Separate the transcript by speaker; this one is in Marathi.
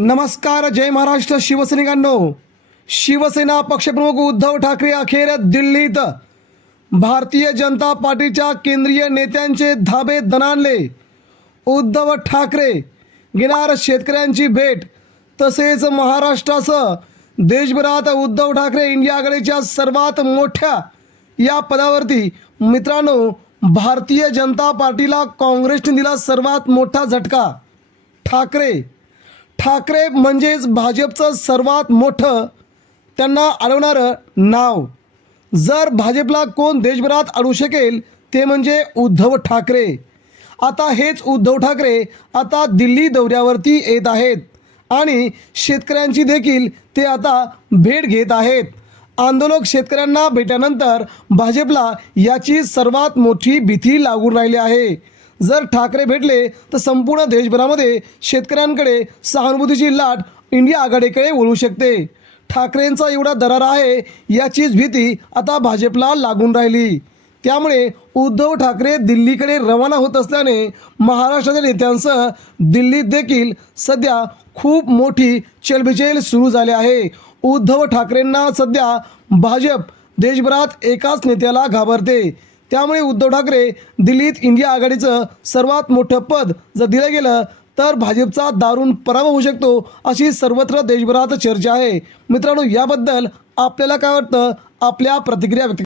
Speaker 1: नमस्कार जय महाराष्ट्र शिवसैनिकांनो. शिवसेना पक्षप्रमुख उद्धव ठाकरे अखेर दिल्लीत. भारतीय जनता पार्टीच्या केंद्रीय नेत्यांचे धाबे दणाणले. उद्धव ठाकरे घेणार शेतकऱ्यांची भेट. तसेच महाराष्ट्रासह देशभरात उद्धव ठाकरे इंडिया आघाडीच्या सर्वात मोठ्या या पदावरती. मित्रांनो भारतीय जनता पार्टीला काँग्रेसने दिला सर्वात मोठा झटका. ठाकरे ठाकरे म्हणजेच भाजपचं सर्वात मोठं त्यांना अडवणारं नाव. जर भाजपला कोण देशभरात अडवू शकेल ते म्हणजे उद्धव ठाकरे. आता हेच उद्धव ठाकरे आता दिल्ली दौऱ्यावरती येत आहेत आणि शेतकऱ्यांची देखील ते आता भेट घेत आहेत. आंदोलक शेतकऱ्यांना भेटल्यानंतर भाजपला याची सर्वात मोठी भीती लागून राहिली आहे. जर ठाकरे भेटले तर संपूर्ण देशभरामध्ये शेतकऱ्यांकडे सहानुभूतीची लाट इंडिया आघाडीकडे वळू शकते. ठाकरेंचा एवढा दरार आहे याचीच भीती आता भाजपला लागून राहिली. त्यामुळे उद्धव ठाकरे दिल्लीकडे रवाना होत असल्याने महाराष्ट्राच्या नेत्यांसह दिल्लीत देखील सध्या खूप मोठी चलबिचल सुरू झाली आहे. उद्धव ठाकरेंना सध्या भाजप देशभरात एकाच नेत्याला घाबरते. त्यामुळे उद्धव ठाकरे दिल्लीत इंडिया आघाडीचं सर्वात मोठं पद जर दिलं गेलं तर भाजपचा दारुण पराभव होऊ शकतो अशी सर्वत्र देशभरात चर्चा आहे. मित्रांनो याबद्दल आपल्याला काय वाटतं? आपल्या प्रतिक्रिया व्यक्त